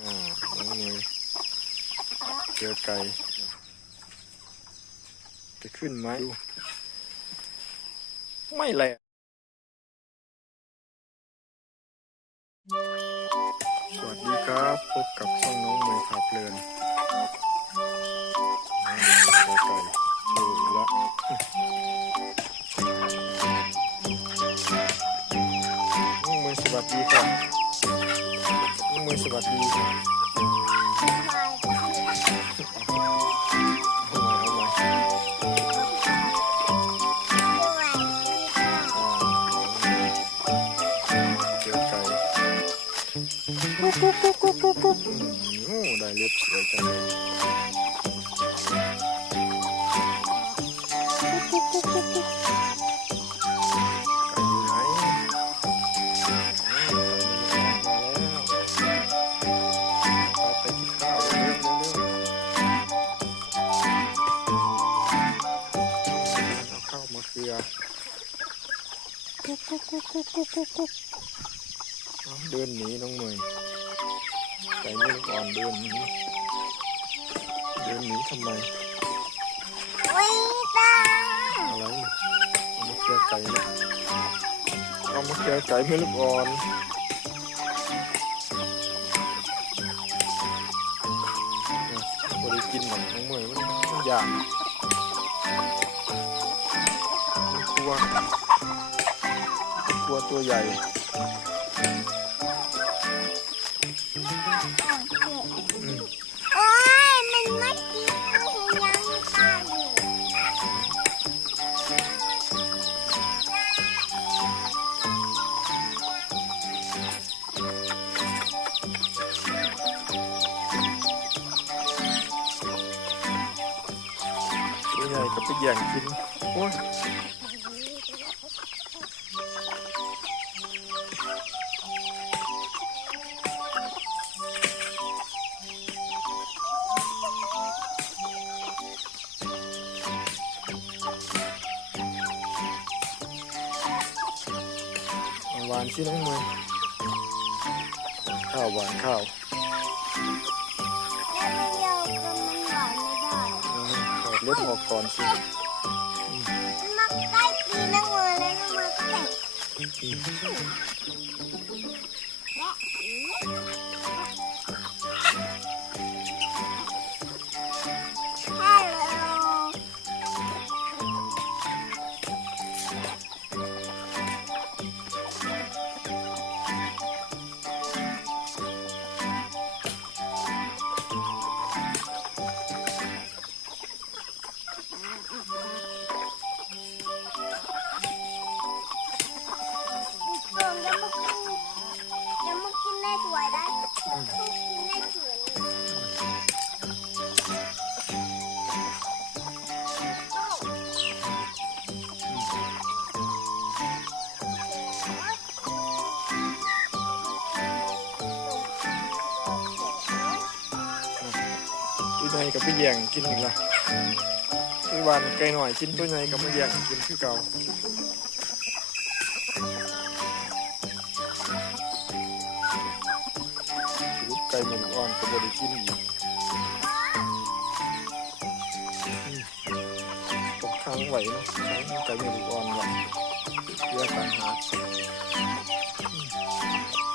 อ่าน้องมือเจอไก่จะขึ้นไหมดูไม่แหละสวัสดีครับ พบกับช่องน้องเมย์พาเกุ๊กกุ๊กกุ๊กกุ๊กอืมได้เรียบสวยจังเลยกุ๊กกุ๊กกุ๊กกุ๊กกุ๊กกุ๊กกุ๊กกุ๊กกุ๊กกุ๊กกุ๊กกุ๊กเอาเดินหนีน้องเมย์ ไก่ไม่ลูกอ่อนเดินหนีเดินหนีทำไมอะไรเอามาเกลือไก่นะเอามาเกลือไก่ไม่ลูกอ่อนบริกินหรอกน้องเมย์มันมันยากมันกลัวมันกลัวตัวใหญ่อืม โอ้ยมันไม่กินไม่เห็นยังมีตาอยู่ตัวใหญ่ก็ไปแย่งกินโอ้ยาหวานสิน้องเมย์ข้าวหวานข้าวแล้วมันเดียวกันมันหวานไม่ได้อ่าถอดเล็บออกก่อนสิมันมาใกล้ตีนังมือเลยนังมือก็แตก หญ่กับไปแย่งกินอีกละตัวหวานไกลหน่อยกินตัวใหญ่กับมาแย่งกินคือเก่าลูกไก่หมุนอ่อนกับบไดิกินอีกต้องค้างไหวเนาะค้างไก่หมุนอ่อนไหวเพื่อการหา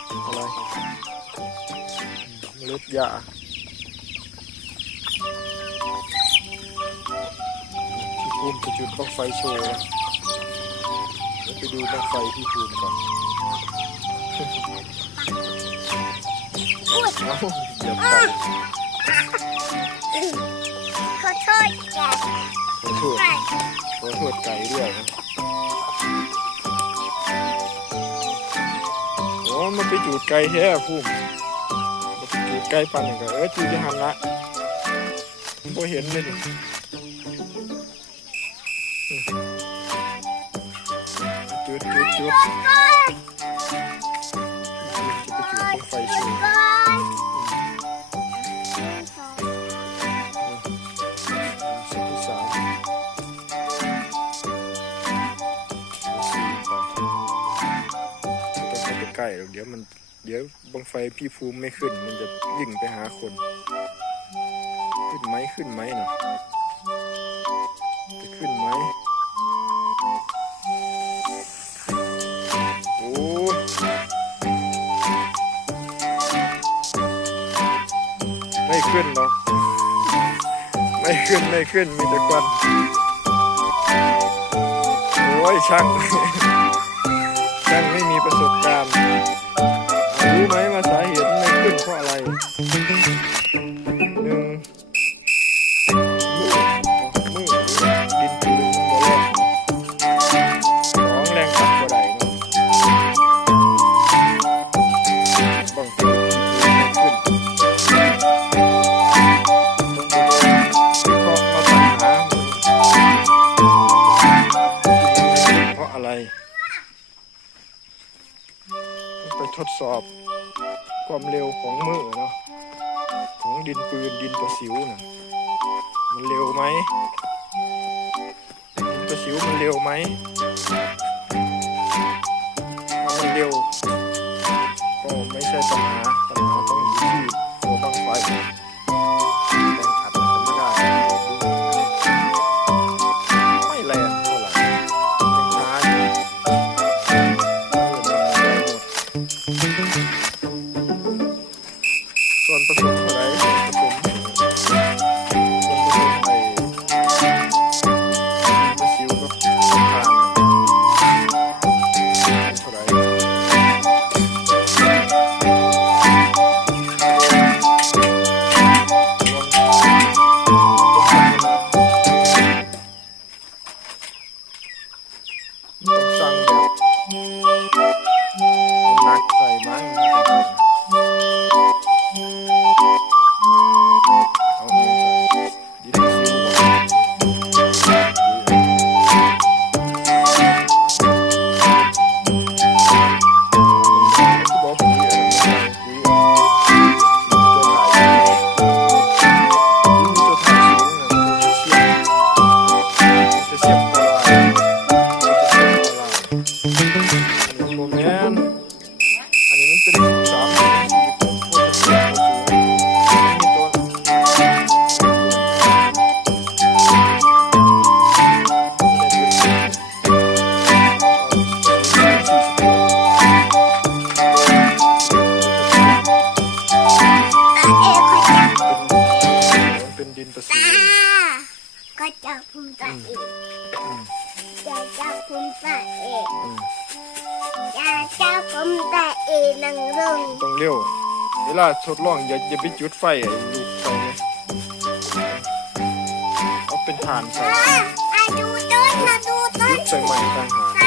อืมอะไรเล็ดยา พี่ภูมิจะจุดบ้างไฟโชว์นะเดี๋ยวไปดูบ้างไฟพี่ภูมิก่อนอุ้ยเอ้าเดี๋ยวไปขอโทษแกขอโทษไก่ขอโทษไก่ด้วยนะโอ้มันไปจูดไก่แท้ภูมิมันไปจูดไก่ปันก็เออจูดจะหันละบ่เห็นเลย จุดจุดจุดจุดจุดไฟจุดใกล้เดี๋ยวมันเดี๋ยวบังไฟพี่ภูมิไม่ขึ้น มันจะวิ่งไปหาคน ขึ้นไหมขึ้นไหมนะจะขึ้นไหม ขึ้นเนาะไม่ขึ้นไม่ขึ้นมีแต่ควันโอ้ยช่างช่างไม่มีประสบการณ์รู้ไหมมาสาเหตุไม่ขึ้นเพราะอะไร ของมือเนาะของดินปืนดินประสิวนะ่ะมันเร็วไหมดินประสิวมันเร็วไหมถ้ามันเร็วก็ไม่ใช่ปัญหา มได้เอนังรงต้องเร็ว เวลาทดลองอย่าอย่าไปจุดไฟไอ้ลูกไฟนะเอาเป็นฐานใฟไดูต้นนะดูต้นจุดไใหม่ต่างหาก